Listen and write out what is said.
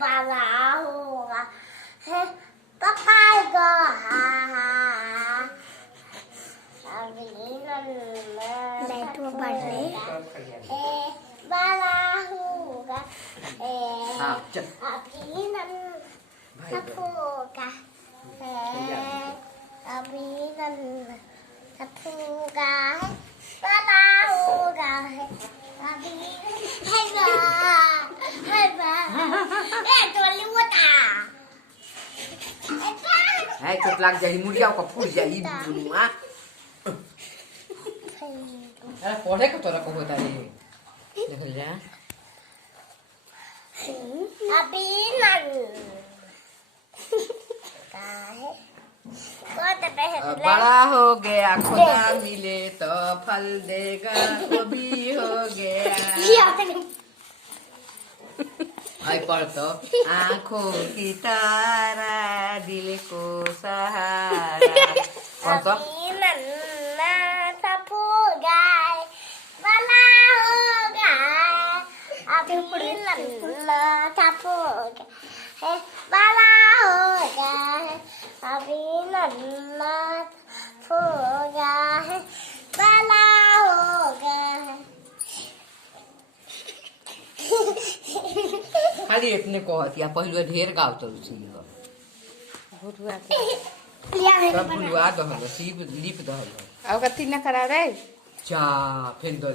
बड़ा होगा है पकाएगा अभी लाइट वो बढ़ रही बड़ा होगा अभी सपूगा अभी सपूगा बड़ा होगा अभी है चोट लग जाई मुड़िया का फूट जाई बुनुआ अरे पढ़े को तोरा को होता रे देख जा अभी नन का है बड़ा हो गया खुदा मिले तो फल देगा वो भी हो गया हाय पढ़ तो आँखों की तारा दिल को सहारा कौन सा नन्ना सपूगा बड़ा होगा अभी नन्ना सपूगा है बड़ा होगा अभी नन्ना सपूगा है बड़ा होगा खाली इतने कहतिया पहले ढेर गाव तो सी सब बुलवा दहल सीप लीप दहल अब कती न करा रे चा फिर दो